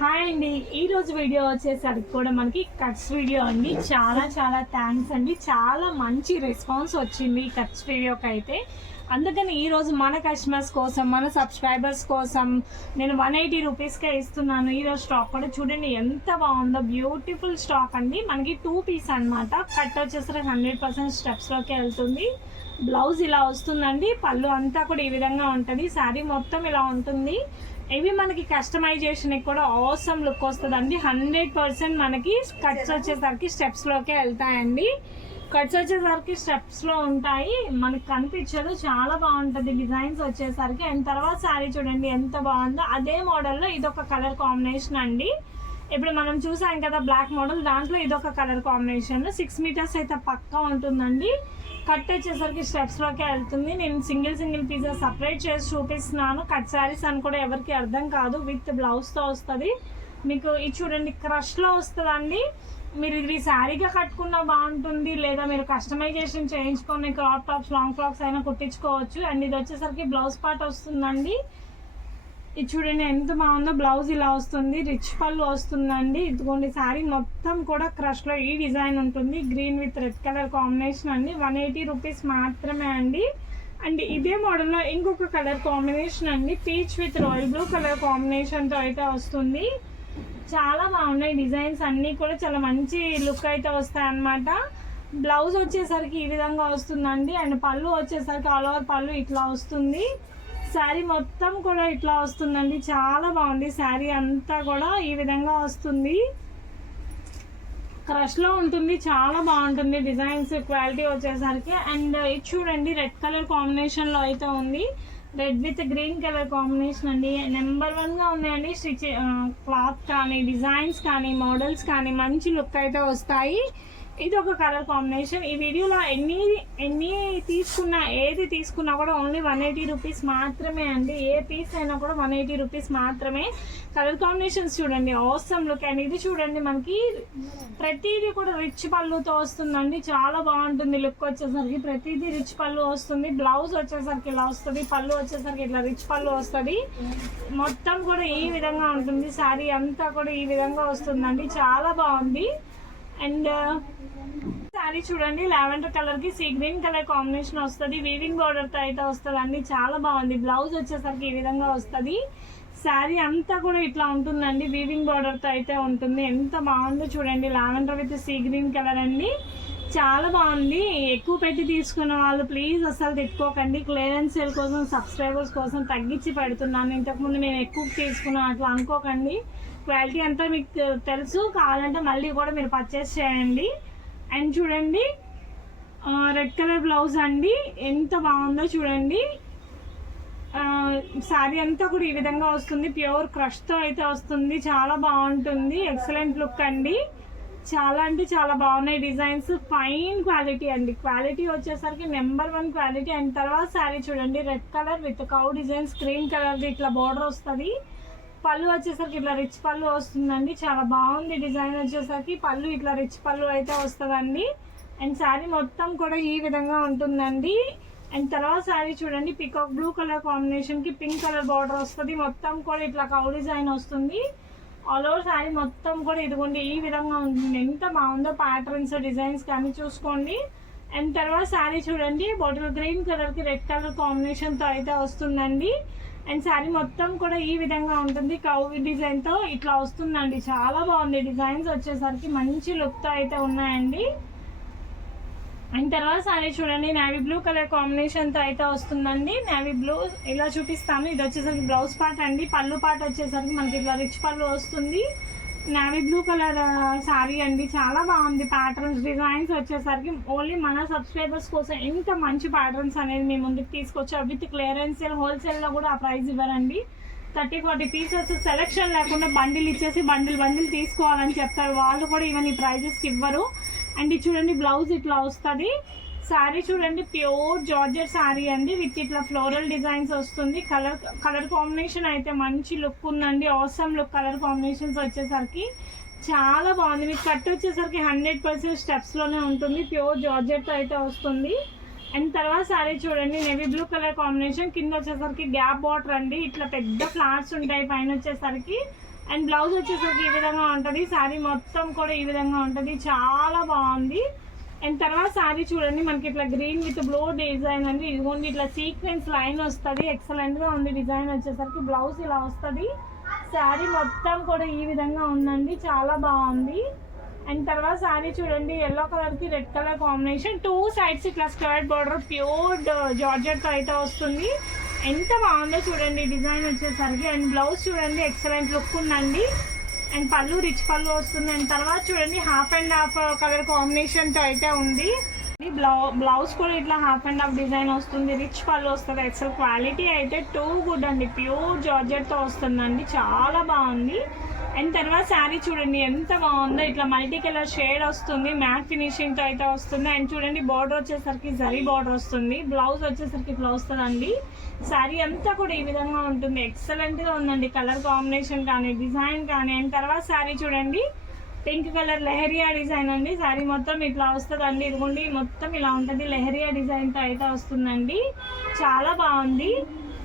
Hi అండి, ఈరోజు video వచ్చేసరికి కూడా మనకి కట్స్ వీడియో అండి. చాలా థ్యాంక్స్ అండి. చాలా మంచి రెస్పాన్స్ వచ్చింది ఈ కట్స్ వీడియోకి అయితే. అందుకని ఈరోజు మన కస్టమర్స్ కోసం, మన సబ్స్క్రైబర్స్ కోసం నేను 180 రూపీస్కే ఇస్తున్నాను. ఈరోజు స్టాక్ కూడా చూడండి ఎంత బాగుందో. బ్యూటిఫుల్ స్టాక్ అండి. మనకి 2 పీస్ అనమాట. కట్ వచ్చేసరికి 100% స్టెప్స్లోకి వెళ్తుంది. బ్లౌజ్ ఇలా వస్తుందండి. పళ్ళు అంతా కూడా ఈ విధంగా ఉంటుంది. శారీ మొత్తం ఇలా ఉంటుంది. ఇవి మనకి కస్టమైజేషన్ కూడా ఆసమ్ లుక్ వస్తుందండి. 100% మనకి కట్స్ వచ్చేసరికి స్టెప్స్లోకే వెళ్తాయండి. కట్స్ వచ్చేసరికి స్టెప్స్లో ఉంటాయి, మనకి కనిపించదు. చాలా బాగుంటుంది డిజైన్స్ వచ్చేసరికి. అండ్ తర్వాత శారీ చూడండి ఎంత బాగుందో. అదే మోడల్లో ఇదొక కలర్ కాంబినేషన్ అండి. ఇప్పుడు మనం చూసాం కదా బ్లాక్ మోడల్, దాంట్లో ఇదొక కలర్ కాంబినేషన్. 6 మీటర్స్ అయితే పక్కా ఉంటుందండి. కట్ వచ్చేసరికి స్టెప్స్లోకే వెళ్తుంది. నేను సింగిల్ పీసెస్ సపరేట్ చేసి చూపిస్తున్నాను. కట్ శారీస్ అని కూడా ఎవరికి అర్థం కాదు. విత్ బ్లౌజ్తో వస్తుంది మీకు. ఇది చూడండి క్రష్లో వస్తుందండి. మీరు ఇది శారీగా కట్టుకున్నా బాగుంటుంది, లేదా మీరు కస్టమైజేషన్ చేయించుకొని క్రాప్ టాప్స్, లాంగ్ ఫ్రాక్స్ అయినా కుట్టించుకోవచ్చు. అండ్ ఇది వచ్చేసరికి బ్లౌజ్ పార్ట్ వస్తుందండి. ఇది చూడండి ఎంత బాగుందో. బ్లౌజ్ ఇలా వస్తుంది, రిచ్ పళ్ళు వస్తుందండి. ఇదిగోండి శారీ మొత్తం కూడా క్రష్లో ఈ డిజైన్ ఉంటుంది. Green with red colour combination అండి. 180 రూపీస్ మాత్రమే అండి. అండ్ ఇదే మోడల్లో ఇంకొక కలర్ కాంబినేషన్ అండి. Peach with royal blue colour కాంబినేషన్తో అయితే వస్తుంది. చాలా బాగున్నాయి డిజైన్స్ అన్నీ కూడా. చాలా మంచి లుక్ అయితే వస్తాయి అన్నమాట. బ్లౌజ్ వచ్చేసరికి ఈ విధంగా వస్తుందండి. అండ్ పళ్ళు వచ్చేసరికి ఆల్ ఓవర్ పళ్ళు ఇట్లా వస్తుంది. శారీ మొత్తం కూడా ఇట్లా వస్తుందండి. చాలా బాగుంది. శారీ అంతా కూడా ఈ విధంగా వస్తుంది. క్రష్లో ఉంటుంది. చాలా బాగుంటుంది డిజైన్స్, క్వాలిటీ వచ్చేసరికి. అండ్ ఇది చూడండి రెడ్ కలర్ కాంబినేషన్లో అయితే ఉంది. Red with green colour combination అండి. నెంబర్ 1గా ఉన్నాయండి. క్లాత్ కానీ, డిజైన్స్ కానీ, మోడల్స్ కానీ మంచి లుక్ అయితే వస్తాయి. ఇది ఒక కలర్ కాంబినేషన్. ఈ వీడియోలో ఎన్ని తీసుకున్నా, ఏది తీసుకున్నా కూడా ఓన్లీ 180 రూపీస్ మాత్రమే అండి. ఏ పీస్ అయినా కూడా 180 రూపీస్ మాత్రమే. కలర్ కాంబినేషన్స్ చూడండి ఆసమ్ లుక్. అండ్ ఇది చూడండి మనకి ప్రతిదీ కూడా రిచ్ పళ్ళుతో వస్తుందండి. చాలా బాగుంటుంది లుక్ వచ్చేసరికి. ప్రతిదీ రిచ్ పళ్ళు వస్తుంది. బ్లౌజ్ వచ్చేసరికి ఇలా వస్తుంది. పళ్ళు వచ్చేసరికి ఇట్లా రిచ్ పళ్ళు వస్తుంది. మొత్తం కూడా ఈ విధంగా ఉంటుంది. శారీ అంతా కూడా ఈ విధంగా వస్తుందండి. చాలా బాగుంది. అండ్ శారీ చూడండి లావెండర్ కలర్ కి సీ గ్రీన్ కలర్ కాంబినేషన్ వస్తుంది. వీవింగ్ బార్డర్ తో అయితే వస్తుంది అండి. చాలా బాగుంది. బ్లౌజ్ వచ్చేసరికి ఈ విధంగా వస్తుంది. శారీ అంతా కూడా ఇట్లా ఉంటుందండి. వీవింగ్ బార్డర్ తో అయితే ఉంటుంది. ఎంత బాగుందో చూడండి. Lavender with sea green colour అండి. చాలా బాగుంది. ఎక్కువ పెట్టి తీసుకున్న వాళ్ళు ప్లీజ్ అసలు తిట్టుకోకండి. క్లియరెన్స్ సేల్ కోసం, సబ్స్క్రైబర్స్ కోసం తగ్గించి పెడుతున్నాను. ఇంతకుముందు నేను ఎక్కువ తీసుకున్నాను అట్లా అనుకోకండి. క్వాలిటీ అంతా మీకు తెలుసు. కావాలంటే మళ్ళీ కూడా మీరు పర్చేస్ చేయండి. అండ్ చూడండి రెడ్ కలర్ బ్లౌజ్ అండి. ఎంత బాగుందో చూడండి. శారీ అంతా కూడా ఈ విధంగా వస్తుంది. ప్యూర్ క్రష్తో అయితే వస్తుంది. చాలా బాగుంటుంది. ఎక్సలెంట్ లుక్ అండి. చాలా అంటే చాలా బాగున్నాయి డిజైన్స్. ఫైన్ క్వాలిటీ అండి. క్వాలిటీ వచ్చేసరికి నెంబర్ 1 క్వాలిటీ. అండ్ తర్వాత శారీ చూడండి red colour with cow designs, cream colour ఇట్లా బార్డర్ వస్తుంది. పళ్ళు వచ్చేసరికి ఇట్లా రిచ్ పళ్ళు వస్తుందండి. చాలా బాగుంది డిజైన్ వచ్చేసరికి. పళ్ళు ఇట్లా రిచ్ పళ్ళు అయితే వస్తుందండి. అండ్ శారీ మొత్తం కూడా ఈ విధంగా ఉంటుందండి. అండ్ తర్వాత శారీ చూడండి పికాక్ బ్లూ కలర్ కాంబినేషన్కి పింక్ కలర్ బార్డర్ వస్తుంది. మొత్తం కూడా ఇట్లా కౌ డిజైన్ వస్తుంది. ఆల్ ఓవర్ శారీ మొత్తం కూడా ఇదిగోండి ఈ విధంగా ఉంటుంది. ఎంత బాగుందో ప్యాటర్న్స్, డిజైన్స్ కానీ చూసుకోండి. అండ్ తర్వాత శారీ చూడండి బాటిల్ గ్రీన్ కలర్కి రెడ్ కలర్ కాంబినేషన్తో అయితే వస్తుందండి. అండ్ శారీ మొత్తం కూడా ఈ విధంగా ఉంటుంది. కౌ డిజైన్తో ఇట్లా వస్తుందండి. చాలా బాగుంది. డిజైన్స్ వచ్చేసరికి మంచి లుక్తో అయితే ఉన్నాయండి. అండ్ తర్వాత శారీ చూడండి నేవీ బ్లూ కలర్ కాంబినేషన్తో అయితే వస్తుందండి. నేవీ బ్లూ ఇలా చూపిస్తాను. ఇది వచ్చేసరికి బ్లౌజ్ పార్ట్ అండి. పళ్ళు పార్ట్ వచ్చేసరికి మనకి ఇట్లా రిచ్ పళ్ళు వస్తుంది. నేవీ బ్లూ కలర్ శారీ అండి. చాలా బాగుంది. ప్యాటర్న్స్, డిజైన్స్ వచ్చేసరికి ఓన్లీ మన సబ్స్క్రైబర్స్ కోసం ఎంత మంచి ప్యాటర్న్స్ అనేది మీ ముందుకు తీసుకొచ్చారు. విత్ క్లియరెన్స్ సేల్, హోల్సేల్లో కూడా ఆ ప్రైస్ ఇవ్వరండి. 30-40 పీసెస్ సెలెక్షన్ లేకుండా బండిల్ ఇచ్చేసి బండిల్ తీసుకోవాలని చెప్తారు. వాళ్ళు కూడా ఈవెన్ ఈ ప్రైజెస్కి ఇవ్వరు. అండ్ ఇది చూడండి బ్లౌజ్ ఇట్లా వస్తుంది. శారీ చూడండి ప్యూర్ జార్జెట్ శారీ అండి. విత్ ఇట్లా ఫ్లోరల్ డిజైన్స్ వస్తుంది. కలర్ కాంబినేషన్ అయితే మంచి లుక్ ఉందండి. Awesome look. కలర్ కాంబినేషన్స్ వచ్చేసరికి చాలా బాగుంది. మీకు కట్ వచ్చేసరికి 100% స్టెప్స్లోనే ఉంటుంది. ప్యూర్ జార్జెట్తో అయితే వస్తుంది. అండ్ తర్వాత శారీ చూడండి నేవీ బ్లూ కలర్ కాంబినేషన్. కింద వచ్చేసరికి గ్యాప్ బార్డర్ అండి. ఇట్లా పెద్ద ఫ్లవర్స్ ఉంటాయి పైన వచ్చేసరికి. అండ్ బ్లౌజ్ వచ్చేసరికి ఈ విధంగా ఉంటుంది. శారీ మొత్తం కూడా ఈ విధంగా ఉంటుంది, చాలా బాగుంది. అండ్ తర్వాత శారీ చూడండి మనకి ఇట్లా గ్రీన్ విత్ బ్లూ డిజైన్ అండి. ఇదిగోండి ఇట్లా సీక్వెన్స్ లైన్ వస్తుంది, ఎక్సలెంట్గా ఉంది. డిజైన్ వచ్చేసరికి బ్లౌజ్ ఇలా వస్తుంది. శారీ మొత్తం కూడా ఈ విధంగా ఉందండి, చాలా బాగుంది. అండ్ తర్వాత శారీ చూడండి ఎల్లో కలర్కి రెడ్ కలర్ కాంబినేషన్, 2 sides ఇట్లా స్కర్ట్ బార్డర్ ప్యూర్ జార్జెట్తో అయితే వస్తుంది. ఎంత బాగుందో చూడండి డిజైన్ వచ్చేసరికి. అండ్ బ్లౌజ్ చూడండి ఎక్సలెంట్ లుక్ ఉందండి. అండ్ పళ్ళు రిచ్ పళ్ళు వస్తుంది. అండ్ తర్వాత చూడండి హాఫ్ అండ్ హాఫ్ కలర్ కాంబినేషన్తో అయితే ఉంది. బ్లౌజ్ కూడా ఇట్లా హాఫ్ అండ్ హాఫ్ డిజైన్ వస్తుంది, రిచ్ పళ్ళు వస్తుంది. ఎక్సల్ క్వాలిటీ అయితే టూ గుడ్ అండి, ప్యూర్ జార్జెట్తో వస్తుందండి, చాలా బాగుంది. అండ్ తర్వాత శారీ చూడండి ఎంత బాగుందో, ఇట్లా మల్టీ కలర్ షేడ్ వస్తుంది, మ్యాట్ ఫినిషింగ్తో అయితే వస్తుంది. అండ్ చూడండి బార్డర్ వచ్చేసరికి జరీ బార్డర్ వస్తుంది, బ్లౌజ్ వచ్చేసరికి ఇట్లా వస్తుందండి. శారీ అంతా కూడా ఈ విధంగా ఉంటుంది, ఎక్సలెంట్గా ఉందండి. కలర్ కాంబినేషన్ కానీ డిజైన్ కానీ. అండ్ తర్వాత శారీ చూడండి పింక్ కలర్ లెహరియా డిజైన్ అండి. శారీ మొత్తం ఇట్లా వస్తుందండి, ఇదిగోండి మొత్తం ఇలా ఉంటుంది, లెహరియా డిజైన్తో అయితే వస్తుందండి, చాలా బాగుంది.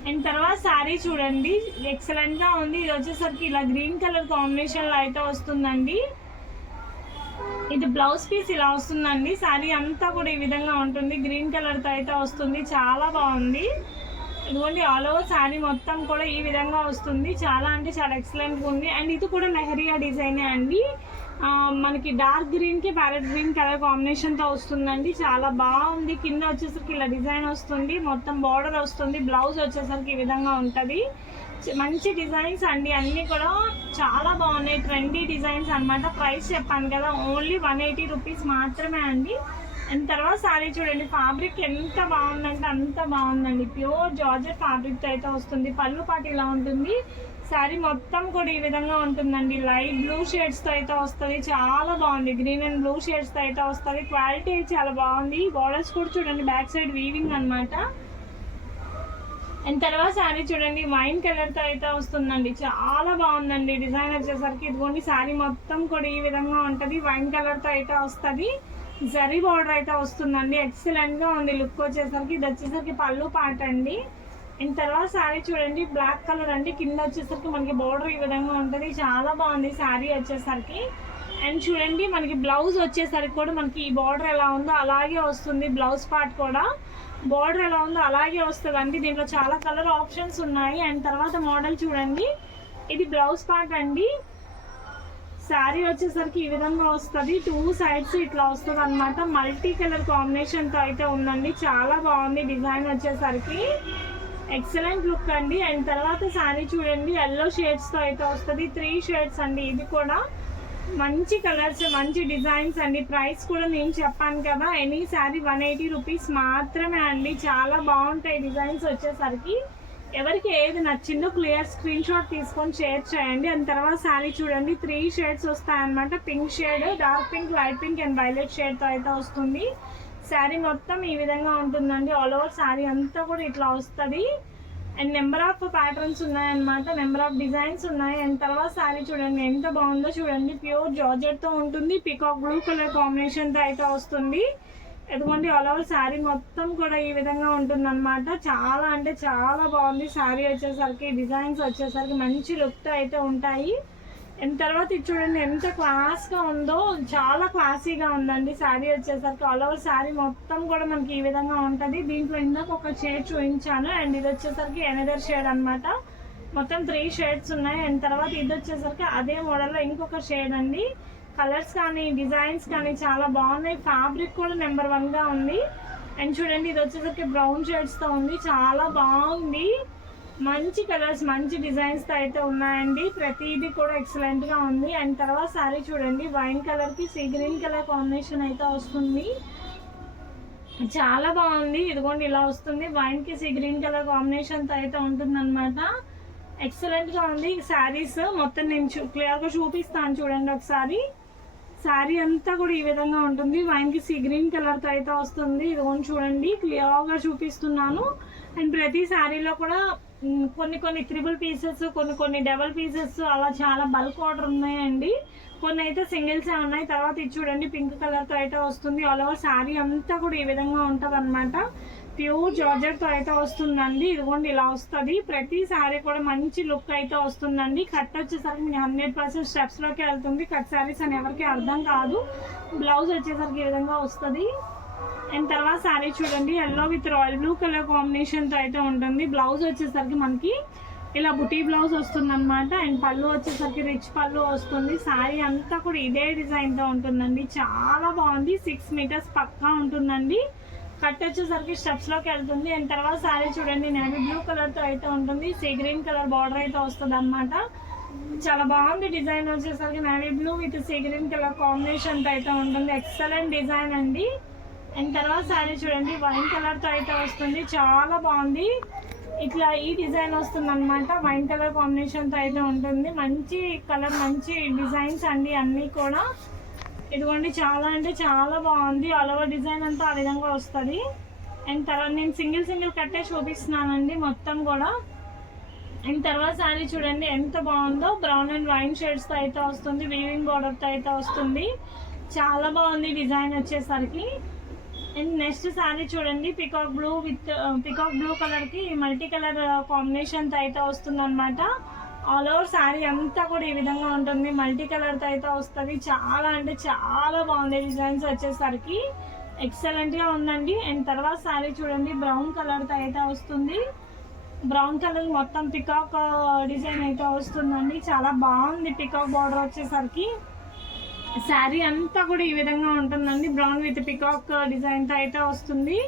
అండ్ తర్వాత శారీ చూడండి ఎక్సలెంట్గా ఉంది. ఇది వచ్చేసరికి ఇలా గ్రీన్ కలర్ కాంబినేషన్లో అయితే వస్తుందండి. ఇది బ్లౌజ్ పీస్ ఇలా వస్తుందండి. శారీ అంతా కూడా ఈ విధంగా ఉంటుంది, గ్రీన్ కలర్తో అయితే వస్తుంది, చాలా బాగుంది. ఇదిగోండి ఆల్ ఓవర్ శారీ మొత్తం కూడా ఈ విధంగా వస్తుంది, చాలా అంటే చాలా ఎక్సలెంట్గా ఉంది. అండ్ ఇది కూడా లెహరియా డిజైనే అండి, మనకి డార్క్ గ్రీన్కి ప్యారెట్ గ్రీన్ కలర్ కాంబినేషన్తో వస్తుందండి, చాలా బాగుంది. కింద వచ్చేసరికి ఇలా డిజైన్ వస్తుంది, మొత్తం బార్డర్ వస్తుంది, బ్లౌజ్ వచ్చేసరికి ఈ విధంగా ఉంటుంది. మంచి డిజైన్స్ అండి, అన్నీ కూడా చాలా బాగున్నాయి, ట్రెండీ డిజైన్స్ అనమాట. ప్రైస్ చెప్పాను కదా, ఓన్లీ 180 రూపీస్ మాత్రమే అండి. అండ్ తర్వాత శారీ చూడండి ఫ్యాబ్రిక్ ఎంత బాగుందంటే అంత బాగుందండి, ప్యూర్ జార్జెట్ ఫ్యాబ్రిక్తో అయితే వస్తుంది. పళ్ళు పాటు ఇలా ఉంటుంది, శారీ మొత్తం కూడా ఈ విధంగా ఉంటుందండి. లైట్ బ్లూ షేడ్స్తో అయితే వస్తుంది, చాలా బాగుంది. గ్రీన్ అండ్ బ్లూ షేడ్స్తో అయితే వస్తుంది, క్వాలిటీ చాలా బాగుంది. బార్డర్స్ కూడా చూడండి బ్యాక్ సైడ్ వీవింగ్ అనమాట. అండ్ తర్వాత శారీ చూడండి వైన్ కలర్తో అయితే వస్తుందండి, చాలా బాగుందండి. డిజైన్ వచ్చేసరికి ఇదిగోండి శారీ మొత్తం కూడా ఈ విధంగా ఉంటుంది, వైన్ కలర్తో అయితే వస్తుంది, జరీ బార్డర్ అయితే వస్తుందండి, ఎక్సలెంట్గా ఉంది లుక్ వచ్చేసరికి. ఇది వచ్చేసరికి పళ్ళు పాట అండి. అండ్ తర్వాత శారీ చూడండి బ్లాక్ కలర్ అండి, కింద వచ్చేసరికి మనకి బార్డర్ ఈ విధంగా ఉంటుంది, చాలా బాగుంది శారీ వచ్చేసరికి. అండ్ చూడండి మనకి బ్లౌజ్ వచ్చేసరికి కూడా మనకి ఈ బార్డర్ ఎలా ఉందో అలాగే వస్తుంది, బ్లౌజ్ పార్ట్ కూడా బార్డర్ ఎలా ఉందో అలాగే వస్తుంది అండి. దీంట్లో చాలా కలర్ ఆప్షన్స్ ఉన్నాయి. అండ్ తర్వాత మోడల్ చూడండి, ఇది బ్లౌజ్ పార్ట్ అండి. శారీ వచ్చేసరికి ఈ విధంగా వస్తుంది, 2 sides ఇట్లా వస్తుంది అనమాట, మల్టీ కలర్ కాంబినేషన్తో అయితే ఉందండి, చాలా బాగుంది. డిజైన్ వచ్చేసరికి ఎక్సలెంట్ లుక్ అండి. అండ్ తర్వాత శారీ చూడండి ఎల్లో షేడ్స్తో అయితే వస్తుంది, 3 shades అండి. ఇది కూడా మంచి కలర్స్, మంచి డిజైన్స్ అండి. ప్రైస్ కూడా నేను చెప్పాను కదా, ఎనీ శారీ 180 రూపీస్ మాత్రమే అండి, చాలా బాగుంటాయి డిజైన్స్ వచ్చేసరికి. ఎవరికి ఏది నచ్చిందో క్లియర్ స్క్రీన్ షాట్ తీసుకొని షేర్ చేయండి. అండ్ తర్వాత శారీ చూడండి 3 shades వస్తాయన్నమాట, pink shade, dark pink, light pink and violet షేడ్తో అయితే వస్తుంది. శారీ మొత్తం ఈ విధంగా ఉంటుందండి, ఆల్ ఓవర్ శారీ అంతా కూడా ఇట్లా వస్తుంది. అండ్ నెంబర్ ఆఫ్ ప్యాటర్న్స్ ఉన్నాయన్నమాట, నెంబర్ ఆఫ్ డిజైన్స్ ఉన్నాయి. అండ్ తర్వాత శారీ చూడండి ఎంత బాగుందో చూడండి, ప్యూర్ జార్జెట్తో ఉంటుంది, పీకాక్ బ్లూ కలర్ కాంబినేషన్తో అయితే వస్తుంది. ఎదుగుండి ఆల్ ఓవర్ శారీ మొత్తం కూడా ఈ విధంగా ఉంటుంది అనమాట, చాలా అంటే చాలా బాగుంది. శారీ వచ్చేసరికి డిజైన్స్ వచ్చేసరికి మంచి లుక్తో అయితే ఉంటాయి. అండ్ తర్వాత ఇది చూడండి ఎంత క్లాస్గా ఉందో, చాలా క్లాసీగా ఉందండి శారీ వచ్చేసరికి. ఆల్ ఓవర్ శారీ మొత్తం కూడా మనకి ఈ విధంగా ఉంటుంది. దీంట్లో ఇందాక ఒక షేడ్ చూపించాను, అండ్ ఇది వచ్చేసరికి ఎనదర్ షేడ్ అనమాట. మొత్తం 3 shades ఉన్నాయి. అండ్ తర్వాత ఇది వచ్చేసరికి అదే మోడల్లో ఇంకొక షేడ్ అండి. కలర్స్ కానీ డిజైన్స్ కానీ చాలా బాగున్నాయి, ఫ్యాబ్రిక్ కూడా నెంబర్ 1గా ఉంది. అండ్ చూడండి ఇది వచ్చేసరికి బ్రౌన్ షేడ్స్తో ఉంది, చాలా బాగుంది. మంచి కలర్స్, మంచి డిజైన్స్తో అయితే ఉన్నాయండి, ప్రతిదీ కూడా ఎక్సలెంట్గా ఉంది. అండ్ తర్వాత శారీ చూడండి వైన్ కలర్కి సీ గ్రీన్ కలర్ కాంబినేషన్ అయితే వస్తుంది, చాలా బాగుంది. ఇదిగోండి ఇలా వస్తుంది, వైన్కి సీ గ్రీన్ కలర్ కాంబినేషన్తో అయితే ఉంటుంది అనమాట, ఎక్సలెంట్గా ఉంది. శారీస్ మొత్తం నేను క్లియర్గా చూపిస్తాను చూడండి ఒకసారి. శారీ అంతా కూడా ఈ విధంగా ఉంటుంది, వైన్కి సీ గ్రీన్ కలర్తో అయితే వస్తుంది. ఇదిగోండి చూడండి క్లియర్గా చూపిస్తున్నాను. అండ్ ప్రతి శారీలో కూడా కొన్ని 3 pieces, కొన్ని డబల్ పీసెస్, అలా చాలా బల్క్ ఆర్డర్ ఉన్నాయండి. కొన్ని అయితే సింగిల్సే ఉన్నాయి. తర్వాత ఇది చూడండి పింక్ కలర్తో అయితే వస్తుంది, ఆల్ ఓవర్ శారీ అంతా కూడా ఈ విధంగా ఉంటుంది అనమాట, ప్యూర్ జార్జెట్ తో అయితే వస్తుందండి. ఇదిగోండి ఇలా వస్తుంది. ప్రతి సారీ కూడా మంచి లుక్ అయితే వస్తుందండి. కట్ వచ్చేసరికి మీకు 100% స్టెప్స్ లోకి వెళ్తుంది. కట్ సారీస్ అని ఎవరికి అర్థం కాదు. బ్లౌజ్ వచ్చేసరికి ఈ విధంగా వస్తుంది. అండ్ తర్వాత సారీ చూడండి, yellow with royal blue colour combination తో అయితే ఉంటుంది. బ్లౌజ్ వచ్చేసరికి మనకి ఇలా బుటీ బ్లౌజ్ వస్తుంది అనమాట. అండ్ పళ్ళు వచ్చేసరికి రిచ్ పళ్ళు వస్తుంది. సారీ అంతా కూడా ఇదే డిజైన్ తో ఉంటుందండి. చాలా బాగుంది. 6 మీటర్స్ పక్కా ఉంటుందండి. కట్ వచ్చేసరికి స్టెప్స్ లోకి వెళ్తుంది. అండ్ తర్వాత సారీ చూడండి, నేవీ బ్లూ కలర్ తో అయితే ఉంటుంది. సీ గ్రీన్ కలర్ బార్డర్ అయితే వస్తుంది అనమాట. చాలా బాగుంది. డిజైన్ వచ్చేసరికి navy blue with sea green colour combination తో అయితే ఉంటుంది. ఎక్సలెంట్ డిజైన్ అండి. అండ్ తర్వాత సారీ చూడండి, వైన్ కలర్ తో అయితే వస్తుంది. చాలా బాగుంది. ఇట్లా ఈ డిజైన్ వస్తుంది అనమాట. వైన్ కలర్ కాంబినేషన్ తో అయితే ఉంటుంది. మంచి కలర్, మంచి డిజైన్స్ అండి అన్నీ కూడా. ఇదిగోండి చాలా అంటే చాలా బాగుంది. ఆల్ ఓవర్ డిజైన్ అంతా ఆ విధంగా వస్తుంది. అండ్ తర్వాత నేను సింగిల్ కట్టే చూపిస్తున్నానండి మొత్తం కూడా. అండ్ తర్వాత సారీ చూడండి ఎంత బాగుందో. బ్రౌన్ అండ్ వైన్ షేడ్స్ తో అయితే వస్తుంది. వీవింగ్ బార్డర్ తో అయితే వస్తుంది. చాలా బాగుంది డిజైన్ వచ్చేసరికి. అండ్ నెక్స్ట్ సారీ చూడండి, పికాక్ బ్లూ కలర్ కి మల్టీ కలర్ కాంబినేషన్ తో అయితే వస్తుంది అనమాట. ఆల్ ఓవర్ శారీ అంతా కూడా ఈ విధంగా ఉంటుంది. మల్టీ కలర్ తో అయితే వస్తుంది. చాలా అంటే చాలా బాగుంది. డిజైన్స్ వచ్చేసరికి ఎక్సలెంట్ గా ఉందండి. అండ్ తర్వాత శారీ చూడండి, బ్రౌన్ కలర్ తో అయితే వస్తుంది. బ్రౌన్ కలర్ మొత్తం పికాక్ డిజైన్ అయితే వస్తుందండి. చాలా బాగుంది. పికాక్ బార్డర్ వచ్చేసరికి శారీ అంతా కూడా ఈ విధంగా ఉంటుందండి. బ్రౌన్ విత్ పికాక్ డిజైన్ తో అయితే వస్తుంది.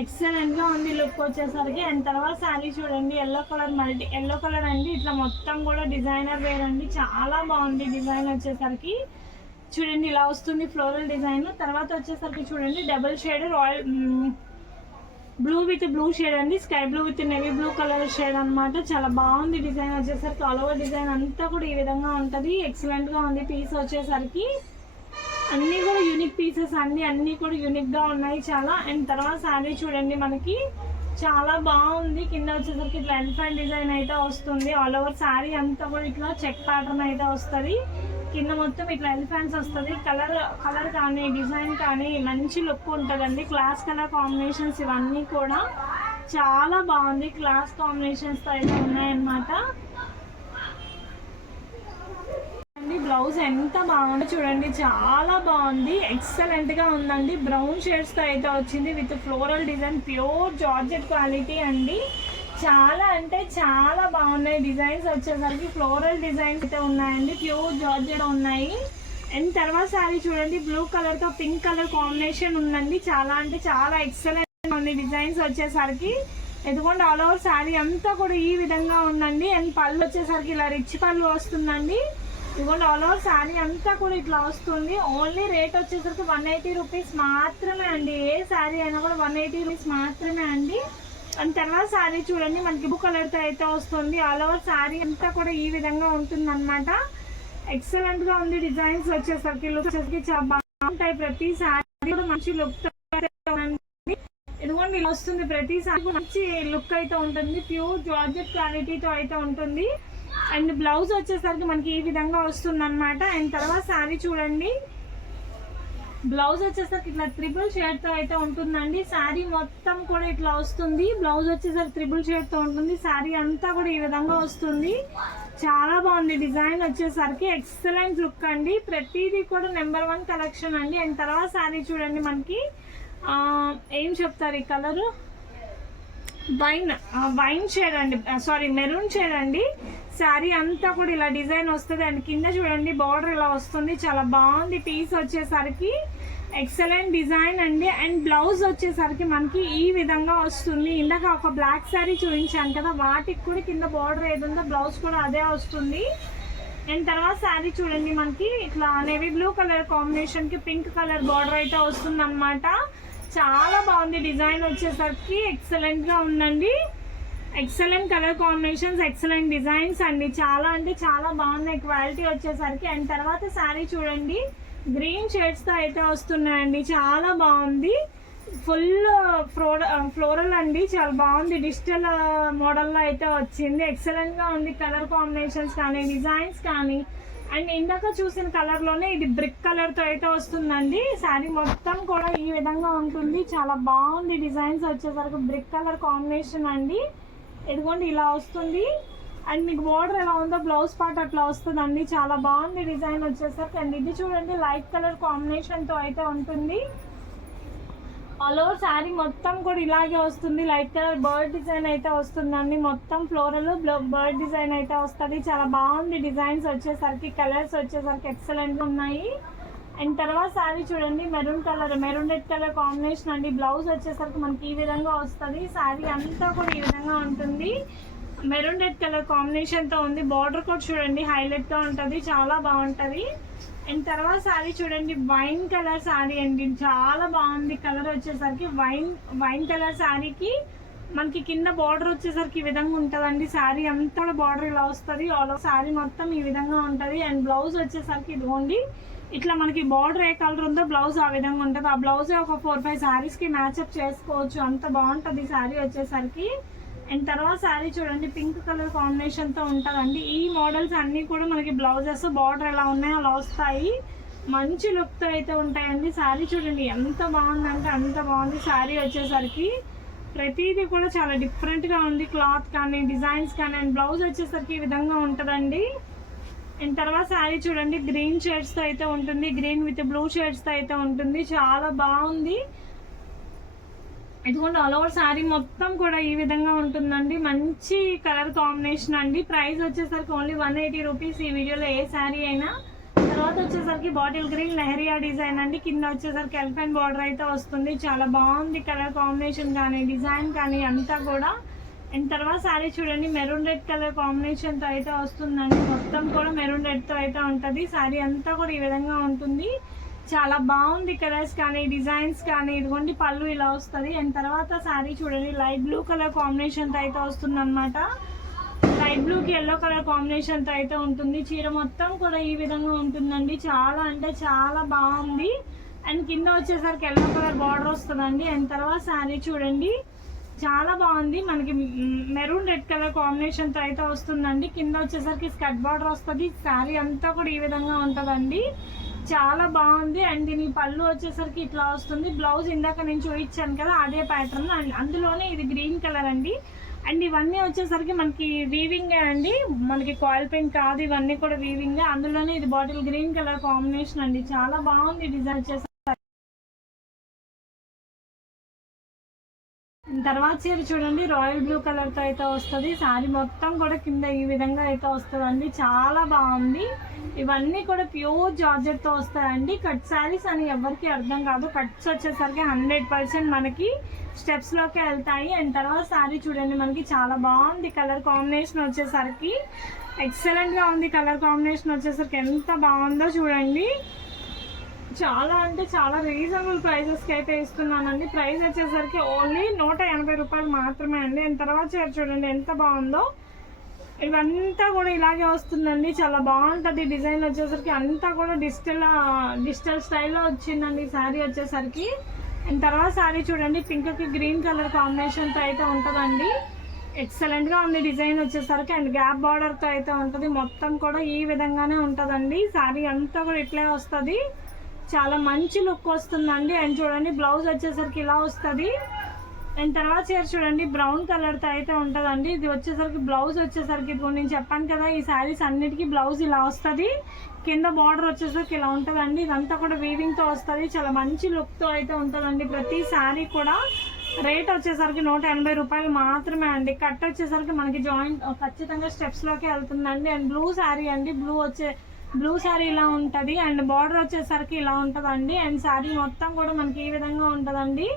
ఎక్సలెంట్ గా ఉంది లుక్ వచ్చేసరికి. అండ్ తర్వాత శారీ చూడండి, ఎల్లో కలర్ అండి. ఇట్లా మొత్తం కూడా డిజైనర్ వేర్ అండి. చాలా బాగుంది డిజైన్ వచ్చేసరికి. చూడండి ఇలా వస్తుంది ఫ్లోరల్ డిజైన్. తర్వాత వచ్చేసరికి చూడండి, double shade royal blue with blue shade అండి. Sky blue with navy blue colour shade అనమాట. చాలా బాగుంది డిజైన్ వచ్చేసరికి. ఆల్ ఓవర్ డిజైన్ అంతా కూడా ఈ విధంగా ఉంటుంది. ఎక్సలెంట్ గా ఉంది పీస్ వచ్చేసరికి. అన్నీ కూడా యూనిక్ పీసెస్ అండి. అన్నీ కూడా యూనిక్ గా ఉన్నాయి చాలా. అండ్ తర్వాత శారీ చూడండి, మనకి చాలా బాగుంది. కింద వచ్చేసరికి ఇట్లా ఎలిఫెంట్ డిజైన్ అయితే వస్తుంది. ఆల్ ఓవర్ శారీ అంతా కూడా ఇట్లా చెక్ ప్యాటర్న్ అయితే వస్తుంది. కింద మొత్తం ఇట్లా ఎలిఫెంట్స్ వస్తుంది. కలర్ కానీ డిజైన్ కానీ మంచి లుక్ ఉంటుందండి. క్లాస్ కలర్ కాంబినేషన్స్ ఇవన్నీ కూడా చాలా బాగుంది. క్లాస్ కాంబినేషన్స్ తో అయితే ఉన్నాయన్నమాట. బ్లౌజ్ ఎంత బాగుంది చూడండి. చాలా బాగుంది. ఎక్సలెంట్ గా ఉందండి. బ్రౌన్ షేడ్స్ తో అయితే వచ్చింది with floral design. Pure georgette quality అండి. చాలా అంటే చాలా బాగున్నాయి డిజైన్స్ వచ్చేసరికి. ఫ్లోరల్ డిజైన్స్ అయితే ఉన్నాయండి. ప్యూర్ జార్జెట్ ఉన్నాయి. అండ్ తర్వాత సారీ చూడండి, బ్లూ కలర్ తో పింక్ కలర్ కాంబినేషన్ ఉందండి. చాలా అంటే చాలా ఎక్సలెంట్ ఉంది డిజైన్స్ వచ్చేసరికి. ఎందుకంటే ఆల్ ఓవర్ శారీ అంతా కూడా ఈ విధంగా ఉందండి. అండ్ పళ్ళు వచ్చేసరికి ఇలా రిచ్ పళ్ళు వస్తుందండి. ఇదిగోండి ఆల్ ఓవర్ శారీ అంతా కూడా ఇట్లా వస్తుంది. ఓన్లీ రేట్ వచ్చేసరికి 180 రూపీస్ మాత్రమే అండి. ఏ శారీ అయినా కూడా 180 రూపీస్ మాత్రమే అండి. అండ్ తర్వాత శారీ చూడండి, మనకి బ్లూ కలర్ తో అయితే వస్తుంది. ఆల్ ఓవర్ శారీ అంతా కూడా ఈ విధంగా ఉంటుంది అనమాట. ఎక్సలెంట్ గా ఉంది డిజైన్స్ వచ్చేసరికి. లుక్ వచ్చేసరికి చాలా బాగుంటాయి. ప్రతి శారీ కూడా మంచి లుక్ ఇదిగోండి ఇలా వస్తుంది. ప్రతి శారీ మంచి లుక్ అయితే ఉంటుంది. ప్యూర్ జార్జెట్ క్వాలిటీతో అయితే ఉంటుంది. అండ్ బ్లౌజ్ వచ్చేసరికి మనకి ఈ విధంగా వస్తుంది అనమాట. అండ్ తర్వాత శారీ చూడండి, బ్లౌజ్ వచ్చేసరికి ఇట్లా ట్రిపుల్ షేడ్ తో అయితే ఉంటుందండి. శారీ మొత్తం కూడా ఇట్లా వస్తుంది. బ్లౌజ్ వచ్చేసరికి ట్రిపుల్ షేడ్ తో ఉంటుంది. శారీ అంతా కూడా ఈ విధంగా వస్తుంది. చాలా బాగుంది డిజైన్ వచ్చేసరికి. ఎక్సలెంట్ లుక్ అండి. ప్రతిదీ కూడా నెంబర్ 1 కలెక్షన్ అండి. అండ్ తర్వాత శారీ చూడండి, మనకి ఏం చెప్తారు ఈ కలరు, వైన్ షేడ్ అండి, సారీ మెరూన్ షేడ్ అండి. శారీ అంతా కూడా ఇలా డిజైన్ వస్తుంది. అండ్ కింద చూడండి బార్డర్ ఇలా వస్తుంది. చాలా బాగుంది పీస్ వచ్చేసరికి. ఎక్సలెంట్ డిజైన్ అండి. అండ్ బ్లౌజ్ వచ్చేసరికి మనకి ఈ విధంగా వస్తుంది. ఇందాక ఒక బ్లాక్ శారీ చూపించాను కదా, వాటికి కూడా కింద బార్డర్ ఏది ఉందో బ్లౌజ్ కూడా అదే వస్తుంది. అండ్ తర్వాత శారీ చూడండి, మనకి ఇట్లా నేవీ బ్లూ కలర్ కాంబినేషన్ కి పింక్ కలర్ బార్డర్ అయితే వస్తుంది అనమాట. చాలా బాగుంది డిజైన్ వచ్చేసరికి. ఎక్సలెంట్ గా ఉందండి. Excellent colour combinations, excellent designs అండి. చాలా అంటే చాలా బాగున్నాయి క్వాలిటీ వచ్చేసరికి. అండ్ తర్వాత శారీ చూడండి, గ్రీన్ షేడ్స్ తో అయితే వస్తున్నాయండి. చాలా బాగుంది. ఫుల్ ఫ్లోరల్ అండి. చాలా బాగుంది. డిజిటల్ మోడల్లో అయితే వచ్చింది. ఎక్సలెంట్ గా ఉంది. కలర్ కాంబినేషన్స్ కానీ డిజైన్స్ కానీ అండ్ ఇందాక చూసిన కలర్ లోనే ఇది బ్రిక్ కలర్ తో అయితే వస్తుందండి. శారీ మొత్తం కూడా ఈ విధంగా ఉంటుంది. చాలా బాగుంది. డిజైన్స్ వచ్చేసరికి బ్రిక్ కలర్ కాంబినేషన్ అండి. ఇదిగోండి ఇలా వస్తుంది. అండ్ మీకు బోర్డర్ ఎలా ఉందో బ్లౌజ్ పార్ట్ అట్లా వస్తుందండి. చాలా బాగుంది డిజైన్ వచ్చేసరికి. అండ్ ఇది చూడండి లైట్ కలర్ కాంబినేషన్ తో అయితే ఉంటుంది. ఆల్ ఓవర్ శారీ మొత్తం కూడా ఇలాగే వస్తుంది. లైట్ కలర్ బర్డ్ డిజైన్ అయితే వస్తుందండి. మొత్తం ఫ్లోరల్ బర్డ్ డిజైన్ అయితే వస్తుంది. చాలా బాగుంది డిజైన్స్ వచ్చేసరికి. కలర్స్ వచ్చేసరికి ఎక్సలెంట్ గా ఉన్నాయి. అండ్ తర్వాత శారీ చూడండి మెరూన్ రెడ్ కలర్ కాంబినేషన్ అండి. బ్లౌజ్ వచ్చేసరికి మనకి ఈ విధంగా వస్తుంది. శారీ అంతా కూడా ఈ విధంగా ఉంటుంది. మెరూన్ రెడ్ కలర్ కాంబినేషన్ తో ఉంది. బార్డర్ కూడా చూడండి హైలైట్ గా ఉంటుంది. చాలా బాగుంటది. అండ్ తర్వాత శారీ చూడండి వైన్ కలర్ శారీ అండి. చాలా బాగుంది. కలర్ వచ్చేసరికి వైన్ కలర్ శారీకి మనకి కింద బార్డర్ వచ్చేసరికి ఈ విధంగా ఉంటదండి. శారీ అంతా బార్డర్ ఇలా వస్తుంది. ఆల్ ఓవర్ శారీ మొత్తం ఈ విధంగా ఉంటది. అండ్ బ్లౌజ్ వచ్చేసరికి ఇదిగోండి ఇట్లా మనకి బార్డర్ ఏ కలర్ ఉందో బ్లౌజ్ ఆ విధంగా ఉంటుంది. ఆ బ్లౌజ్ ఒక 4-5 శారీస్ కి మ్యాచ్అప్ చేసుకోవచ్చు. అంత బాగుంటది శారీ వచ్చేసరికి. అండ్ తర్వాత శారీ చూడండి పింక్ కలర్ కాంబినేషన్ తో ఉంటదండి. ఈ మోడల్స్ అన్ని కూడా మనకి బ్లౌజెస్ బార్డర్ ఎలా ఉన్నాయో అలా వస్తాయి. మంచి లుక్ తో అయితే ఉంటాయండి. శారీ చూడండి ఎంత బాగుందంటే అంత బాగుంది. శారీ వచ్చేసరికి ప్రతిదీ కూడా చాలా డిఫరెంట్ గా ఉంది. క్లాత్ కానీ డిజైన్స్ కానీ. అండ్ బ్లౌజ్ వచ్చేసరికి ఈ విధంగా ఉంటదండి. అండ్ తర్వాత శారీ చూడండి గ్రీన్ షేడ్స్ తో అయితే ఉంటుంది. గ్రీన్ విత్ బ్లూ షేడ్స్ తో అయితే ఉంటుంది. చాలా బాగుంది. ఇదిగోండి ఆల్ ఓవర్ శారీ మొత్తం కూడా ఈ విధంగా ఉంటుందండి. మంచి కలర్ కాంబినేషన్ అండి. ప్రైస్ వచ్చేసరికి ఓన్లీ 180 రూపీస్ ఈ వీడియోలో ఏ శారీ అయినా. తర్వాత వచ్చేసరికి బాటిల్ గ్రీన్ లెహరియా డిజైన్ అండి. కింద వచ్చేసరికి ఎలిఫెంట్ బార్డర్ అయితే వస్తుంది. చాలా బాగుంది కలర్ కాంబినేషన్ కానీ డిజైన్ కానీ అంతా కూడా. అండ్ తర్వాత శారీ చూడండి మెరూన్ రెడ్ కలర్ కాంబినేషన్ తో అయితే వస్తుందండి. మొత్తం కూడా మెరూన్ రెడ్ తో అయితే ఉంటది. శారీ అంతా కూడా ఈ విధంగా ఉంటుంది. చాలా బాగుంది కలర్స్ కానీ డిజైన్స్ కానీ. ఇదిగోండి పళ్ళు ఇలా వస్తుంది. అండ్ తర్వాత శారీ చూడండి లైట్ బ్లూ కలర్ కాంబినేషన్ తో అయితే వస్తుంది అనమాట. లైట్ బ్లూ కి ఎల్లో కలర్ కాంబినేషన్ తో అయితే ఉంటుంది. చీర మొత్తం కూడా ఈ విధంగా ఉంటుందండి. చాలా అంటే చాలా బాగుంది. అండ్ కింద వచ్చేసరికి ఎల్లో కలర్ బార్డర్ వస్తుందండి. అండ్ తర్వాత శారీ చూడండి చాలా బాగుంది. మనకి మెరూన్ రెడ్ కలర్ కాంబినేషన్ తో అయితే వస్తుందండి. కింద వచ్చేసరికి స్కర్ట్ బార్డర్ వస్తుంది. శారీ అంతా కూడా ఈ విధంగా ఉంటుందండి. చాలా బాగుంది. అండ్ దీని పళ్ళు వచ్చేసరికి ఇట్లా వస్తుంది. బ్లౌజ్ ఇందాక నేను చూపించాను కదా అదే ప్యాటర్న్. అండ్ అందులోనే ఇది గ్రీన్ కలర్ అండి. అండ్ ఇవన్నీ వచ్చేసరికి మనకి వీవింగ్ అండి. మనకి కాయిల్ పెయింట్ కాదు. ఇవన్నీ కూడా వీవింగ్. అందులోనే ఇది బాటిల్ గ్రీన్ కలర్ కాంబినేషన్ అండి. చాలా బాగుంది డిజైన్ వచ్చేసరికి. తర్వాత చీర చూడండి రాయల్ బ్లూ కలర్ తో అయితే వస్తుంది. శారీ మొత్తం కూడా కింద ఈ విధంగా అయితే వస్తుందండి. చాలా బాగుంది. ఇవన్నీ కూడా ప్యూర్ జార్జెట్ తో వస్తాయండి. కట్ శారీస్ అని ఎవరికి అర్థం కాదు. కట్స్ వచ్చేసరికి 100% మనకి స్టెప్స్ లోకి వెళ్తాయి. అండ్ తర్వాత శారీ చూడండి మనకి చాలా బాగుంది. కలర్ కాంబినేషన్ వచ్చేసరికి ఎక్సలెంట్ గా ఉంది. కలర్ కాంబినేషన్ వచ్చేసరికి ఎంత బాగుందో చూడండి. చాలా అంటే చాలా రీజనబుల్ ప్రైజెస్ కి అయితే ఇస్తున్నానండి. ప్రైస్ వచ్చేసరికి ఓన్లీ 180 రూపాయలు మాత్రమే అండి. అండ్ తర్వాత చూడండి ఎంత బాగుందో. ఇవంతా కూడా ఇలాగే వస్తుందండి. చాలా బాగుంటది. డిజైన్ వచ్చేసరికి అంతా కూడా డిజిటల్ స్టైల్లో వచ్చిందండి శారీ వచ్చేసరికి. అండ్ తర్వాత శారీ చూడండి పింక్ కి గ్రీన్ కలర్ కాంబినేషన్ తో అయితే ఉంటదండి. ఎక్సలెంట్ గా ఉంది డిజైన్ వచ్చేసరికి. అండ్ గ్యాప్ బార్డర్ తో అయితే ఉంటది. మొత్తం కూడా ఈ విధంగానే ఉంటదండి. శారీ అంతా కూడా ఇట్లే వస్తుంది. చాలా మంచి లుక్ వస్తుందండి. అండ్ చూడండి బ్లౌజ్ వచ్చేసరికి ఇలా వస్తుంది. అండ్ తర్వాత చీర చూడండి బ్రౌన్ కలర్ తో అయితే ఉంటదండి. ఇది వచ్చేసరికి బ్లౌజ్ వచ్చేసరికి ఇప్పుడు నేను చెప్పాను కదా ఈ శారీస్ అన్నిటికీ బ్లౌజ్ ఇలా వస్తుంది. కింద బార్డర్ వచ్చేసరికి ఇలా ఉంటదండి. ఇదంతా కూడా వీవింగ్ తో వస్తుంది. చాలా మంచి లుక్ తో అయితే ఉంటదండి. ప్రతి శారీ కూడా రేట్ వచ్చేసరికి 180 రూపాయలు మాత్రమే అండి. కట్ వచ్చేసరికి మనకి జాయింట్ ఖచ్చితంగా స్టెప్స్ లోకి వెళ్తుందండి. అండ్ బ్లూ శారీ అండి. బ్లూ శారీ ఇలా ఉంటది. అండ్ బార్డర్ వచ్చేసరికి ఇలా ఉంటదండి. అండ్ శారీ మొత్తం కూడా మనకి ఈ విధంగా ఉంటదండి.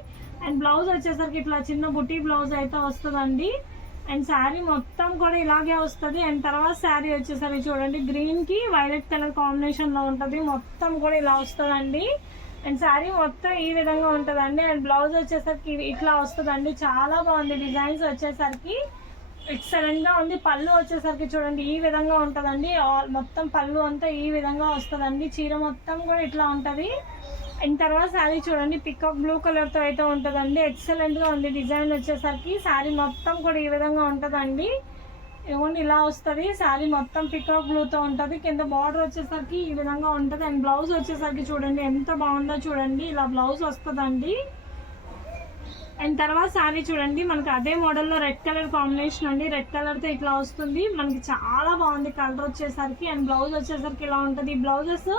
అండ్ బ్లౌజ్ వచ్చేసరికి ఇట్లా చిన్న బుటీ బ్లౌజ్ అయితే వస్తుందండి. అండ్ శారీ మొత్తం కూడా ఇలాగే వస్తుంది. అండ్ తర్వాత శారీ వచ్చేసరికి చూడండి గ్రీన్ కి వైలెట్ కలర్ కాంబినేషన్ లో ఉంటది. మొత్తం కూడా ఇలా వస్తుందండి. అండ్ శారీ మొత్తం ఈ విధంగా ఉంటదండి. అండ్ బ్లౌజ్ వచ్చేసరికి ఇట్లా వస్తుందండి. చాలా బాగుంది డిజైన్స్ వచ్చేసరికి. ఎక్సలెంట్ గా ఉంది. పళ్ళు వచ్చేసరికి చూడండి ఈ విధంగా ఉంటదండి. మొత్తం పళ్ళు అంతా ఈ విధంగా వస్తుందండి. చీర మొత్తం కూడా ఇట్లా ఉంటది. అండ్ తర్వాత శారీ చూడండి పికాక్ బ్లూ కలర్ తో అయితే ఉంటదండి. ఎక్సలెంట్ గా ఉంది డిజైన్ వచ్చేసరికి. శారీ మొత్తం కూడా ఈ విధంగా ఉంటదండి. ఇవ్వండి ఇలా వస్తుంది. శారీ మొత్తం పికాక్ బ్లూతో ఉంటుంది. కింద బార్డర్ వచ్చేసరికి ఈ విధంగా ఉంటుంది. అండ్ బ్లౌజ్ వచ్చేసరికి చూడండి ఎంత బాగుందో చూడండి. ఇలా బ్లౌజ్ వస్తుందండి. అండ్ తర్వాత శారీ చూడండి మనకి అదే మోడల్లో రెడ్ కలర్ కాంబినేషన్ అండి. రెడ్ కలర్తో ఇట్లా వస్తుంది. మనకి చాలా బాగుంది కలర్ వచ్చేసరికి. అండ్ బ్లౌజ్ వచ్చేసరికి ఇలా ఉంటుంది. బ్లౌజెస్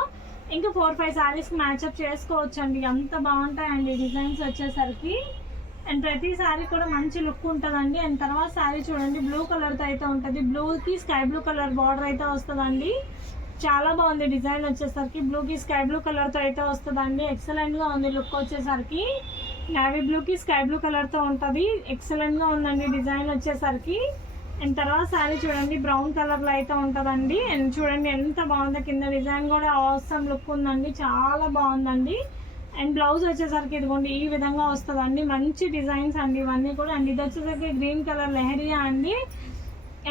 ఇంకా 4-5 శారీస్కి మ్యాచ్అప్ చేసుకోవచ్చు అండి. అంత బాగుంటాయండి డిజైన్స్ వచ్చేసరికి. అండ్ ప్రతి శారీ కూడా మంచి లుక్ ఉంటుందండి. అండ్ తర్వాత శారీ చూడండి బ్లూ కలర్తో అయితే ఉంటుంది. బ్లూకి స్కై బ్లూ కలర్ బార్డర్ అయితే వస్తుందండి. చాలా బాగుంది డిజైన్ వచ్చేసరికి. బ్లూకి స్కై బ్లూ కలర్తో అయితే వస్తుందండి. ఎక్సలెంట్గా ఉంది లుక్ వచ్చేసరికి. నేవీ బ్లూకి స్కై బ్లూ కలర్తో ఉంటుంది. ఎక్సలెంట్గా ఉందండి డిజైన్ వచ్చేసరికి. అండ్ తర్వాత శారీ చూడండి బ్రౌన్ కలర్లో అయితే ఉంటుందండి. అండ్ చూడండి ఎంత బాగుందో, కింద డిజైన్ కూడా ఆసమ్ లుక్ ఉందండి. చాలా బాగుందండి. అండ్ బ్లౌజ్ వచ్చేసరికి ఇదిగోండి ఈ విధంగా వస్తుందండి. మంచి డిజైన్స్ అండి ఇవన్నీ కూడా. అండ్ ఇది వచ్చేసరికి గ్రీన్ కలర్ లెహరియా అండి.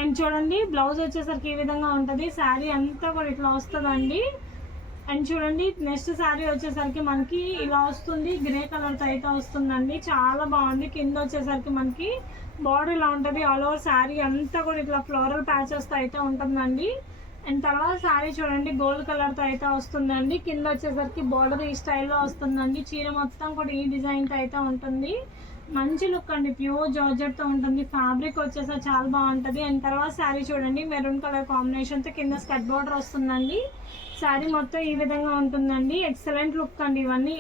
అండ్ చూడండి బ్లౌజ్ వచ్చేసరికి ఈ విధంగా ఉంటుంది. శారీ అంతా కూడా ఇట్లా వస్తుందండి. అండ్ చూడండి నెక్స్ట్ శారీ వచ్చేసరికి మనకి ఇలా వస్తుంది. గ్రే కలర్తో అయితే వస్తుందండి. చాలా బాగుంది. కింద వచ్చేసరికి మనకి బార్డర్ ఇలా ఉంటుంది. ఆల్ ఓవర్ శారీ అంతా కూడా ఇట్లా ఫ్లోరల్ ప్యాచెస్తో అయితే ఉంటుందండి. అండ్ తర్వాత శారీ చూడండి గోల్డ్ కలర్తో అయితే వస్తుందండి. కింద వచ్చేసరికి బార్డర్ ఈ స్టైల్లో వస్తుందండి. చీర మొత్తం కూడా ఈ డిజైన్తో అయితే ఉంటుంది. మంచి లుక్ అండి. ప్యూర్ జార్జెట్తో ఉంటుంది. ఫ్యాబ్రిక్ వచ్చేసరికి చాలా బాగుంటుంది. అండ్ తర్వాత శారీ చూడండి మెరూన్ కలర్ కాంబినేషన్తో కింద స్కర్ట్ బార్డర్ వస్తుందండి. శారీ మొత్తం ఈ విధంగా ఉంటుందండి. ఎక్సలెంట్ లుక్ అండి ఇవన్నీ.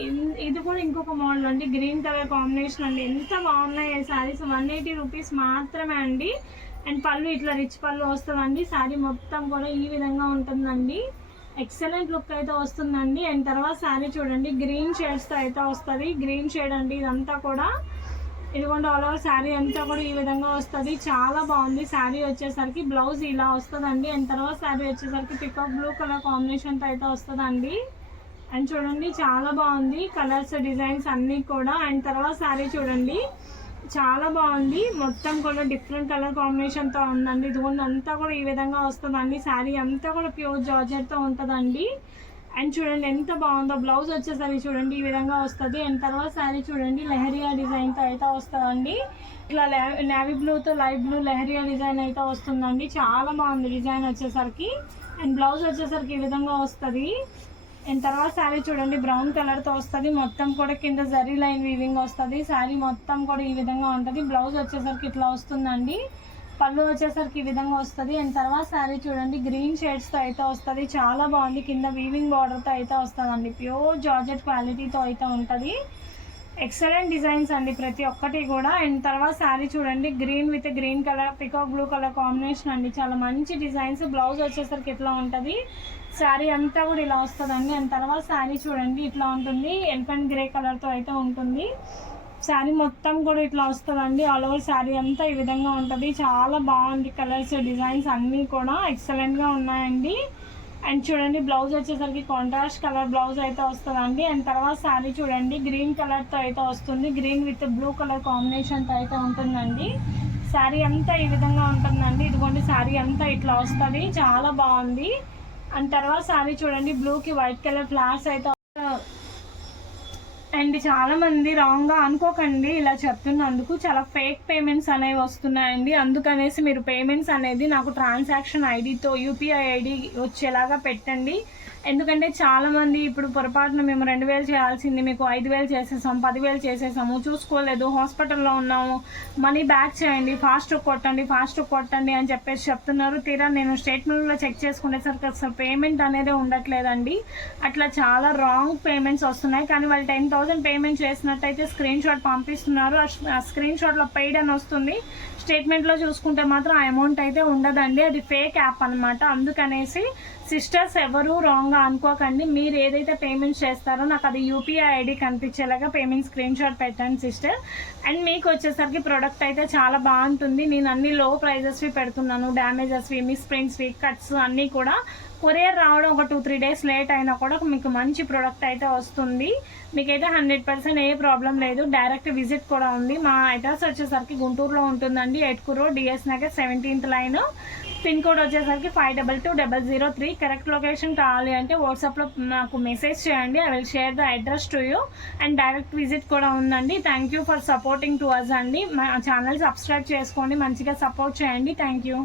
ఇది కూడా ఇంకొక మోడల్ అండి. గ్రీన్ కలర్ కాంబినేషన్ అండి. ఎంత బాగున్నాయి ఈ శారీస్. 180 రూపీస్ మాత్రమే అండి. అండ్ పళ్ళు ఇట్లా రిచ్ పళ్ళు వస్తుందండి. శారీ మొత్తం కూడా ఈ విధంగా ఉంటుందండి. ఎక్సలెంట్ లుక్ అయితే వస్తుందండి. అండ్ తర్వాత శారీ చూడండి గ్రీన్ షేడ్స్తో అయితే వస్తుంది. గ్రీన్ షేడ్ అండి ఇదంతా కూడా. ఇదిగోండి ఆల్ ఓవర్ శారీ అంతా కూడా ఈ విధంగా వస్తుంది. చాలా బాగుంది. శారీ వచ్చేసరికి బ్లౌజ్ ఇలా వస్తుందండి. అండ్ తర్వాత శారీ వచ్చేసరికి పికాక్ బ్లూ కలర్ కాంబినేషన్తో అయితే వస్తుందండి. అండ్ చూడండి చాలా బాగుంది కలర్స్ డిజైన్స్ అన్నీ కూడా. అండ్ తర్వాత శారీ చూడండి చాలా బాగుంది. మొత్తం కూడా డిఫరెంట్ కలర్ కాంబినేషన్తో ఉందండి. ఇదిగోండి అంతా కూడా ఈ విధంగా వస్తుందండి. శారీ అంతా కూడా ప్యూర్ జార్జెట్తో ఉంటుందండి. అండ్ చూడండి ఎంత బాగుందో. బ్లౌజ్ వచ్చేసరికి చూడండి ఈ విధంగా వస్తుంది. అండ్ తర్వాత శారీ చూడండి లెహరియా డిజైన్తో అయితే వస్తుందండి. ఇలా నేవీ బ్లూతో లైట్ బ్లూ లెహరియా డిజైన్ అయితే వస్తుందండి. చాలా బాగుంది డిజైన్ వచ్చేసరికి. అండ్ బ్లౌజ్ వచ్చేసరికి ఈ విధంగా వస్తుంది. అండ్ తర్వాత శారీ చూడండి బ్రౌన్ కలర్తో వస్తుంది. మొత్తం కూడా కింద జరీ లైన్ వీవింగ్ వస్తుంది. శారీ మొత్తం కూడా ఈ విధంగా ఉంటుంది. బ్లౌజ్ వచ్చేసరికి ఇట్లా వస్తుందండి. పళ్ళు వచ్చేసరికి ఈ విధంగా వస్తుంది. అండ్ తర్వాత శారీ చూడండి గ్రీన్ షేడ్స్తో అయితే వస్తుంది. చాలా బాగుంది. కింద వీవింగ్ బార్డర్తో అయితే వస్తుందండి. ప్యూర్ జార్జెట్ క్వాలిటీతో అయితే ఉంటుంది. ఎక్సలెంట్ డిజైన్స్ అండి ప్రతి ఒక్కటి కూడా. అండ్ తర్వాత శారీ చూడండి green with green colour peacock blue colour combination అండి. చాలా మంచి డిజైన్స్. బ్లౌజ్ వచ్చేసరికి ఇట్లా ఉంటుంది. శారీ అంతా కూడా ఇలా వస్తుందండి. అండ్ తర్వాత శారీ చూడండి ఇట్లా ఉంటుంది. ఎలిఫెంట్ గ్రే కలర్తో అయితే ఉంటుంది. శారీ మొత్తం కూడా ఇట్లా వస్తుందండి. ఆల్ ఓవర్ శారీ అంతా ఈ విధంగా ఉంటుంది. చాలా బాగుంది. కలర్స్ డిజైన్స్ అన్నీ కూడా ఎక్సలెంట్గా ఉన్నాయండి. అండ్ చూడండి బ్లౌజ్ వచ్చేసరికి కాంట్రాస్ట్ కలర్ బ్లౌజ్ అయితే వస్తుందండి. అండ్ తర్వాత శారీ చూడండి గ్రీన్ కలర్తో అయితే వస్తుంది. గ్రీన్ విత్ బ్లూ కలర్ కాంబినేషన్తో అయితే ఉంటుందండి. శారీ అంతా ఈ విధంగా ఉంటుందండి. ఇదిగోండి శారీ అంతా ఇట్లా వస్తుంది. చాలా బాగుంది. అండ్ తర్వాత శారీ చూడండి బ్లూకి వైట్ కలర్ ఫ్లవర్స్ అయితే. అండ్ చాలా మంది రాంగ్గా అనుకోకండి ఇలా చెప్తున్నందుకు. చాలా ఫేక్ పేమెంట్స్ అనేవి వస్తున్నాయండి. అందుకనేసి మీరు పేమెంట్స్ అనేది నాకు ట్రాన్సాక్షన్ ఐడితో యూపీఐ ఐడి వచ్చేలాగా పెట్టండి. ఎందుకంటే చాలామంది ఇప్పుడు పొరపాటున మేము 2000 చేయాల్సింది మీకు 5000 చేసేసాం, 10,000 చేసేసాము, చూసుకోలేదు, హాస్పిటల్లో ఉన్నాము, మనీ బ్యాక్ చేయండి, ఫాస్ట్ కొట్టండి అని చెప్పేసి చెప్తున్నారు. తీరా నేను స్టేట్మెంట్లో చెక్ చేసుకునేసరికి అసలు పేమెంట్ అనేది ఉండట్లేదండి. అట్లా చాలా రాంగ్ పేమెంట్స్ వస్తున్నాయి. కానీ వాళ్ళు 10,000 పేమెంట్ చేసినట్టయితే స్క్రీన్ షాట్ పంపిస్తున్నారు. ఆ స్క్రీన్ షాట్లో పెయిడ్ అని వస్తుంది. స్టేట్మెంట్లో చూసుకుంటే మాత్రం ఆ అమౌంట్ అయితే ఉండదండి. అది ఫేక్ యాప్ అనమాట. అందుకనేసి సిస్టర్స్ ఎవరు రాంగ్గా అనుకోకండి. మీరు ఏదైతే పేమెంట్స్ చేస్తారో నాకు అది యూపీఐ ఐడి కనిపించేలాగా పేమెంట్ స్క్రీన్ షాట్ పెట్టండి సిస్టర్. అండ్ మీకు వచ్చేసరికి ప్రోడక్ట్ అయితే చాలా బాగుంటుంది. నేను అన్ని లో ప్రైజెస్వి పెడుతున్నాను. డ్యామేజెస్వి, మిస్ ప్రింట్స్వి, కట్స్ అన్నీ కూడా. కొరియర్ రావడం ఒక 2-3 డేస్ లేట్ అయినా కూడా మీకు మంచి ప్రోడక్ట్ అయితే వస్తుంది. మీకైతే 100% ఏ ప్రాబ్లం లేదు. డైరెక్ట్ విజిట్ కూడా ఉంది. మా అడ్రస్ వచ్చేసరికి గుంటూరులో ఉంటుందండి. Etukuru DS Nagar 17th line. Pin code వచ్చేసరికి 522003. కరెక్ట్ లొకేషన్ కావాలి అంటే వాట్సాప్లో నాకు మెసేజ్ చేయండి. I will share the address to you. And direct visit కూడా ఉందండి. Thank you for supporting to us అండి. మా ఛానల్ సబ్స్క్రైబ్ చేసుకోండి. మంచిగా సపోర్ట్ చేయండి. Thank you.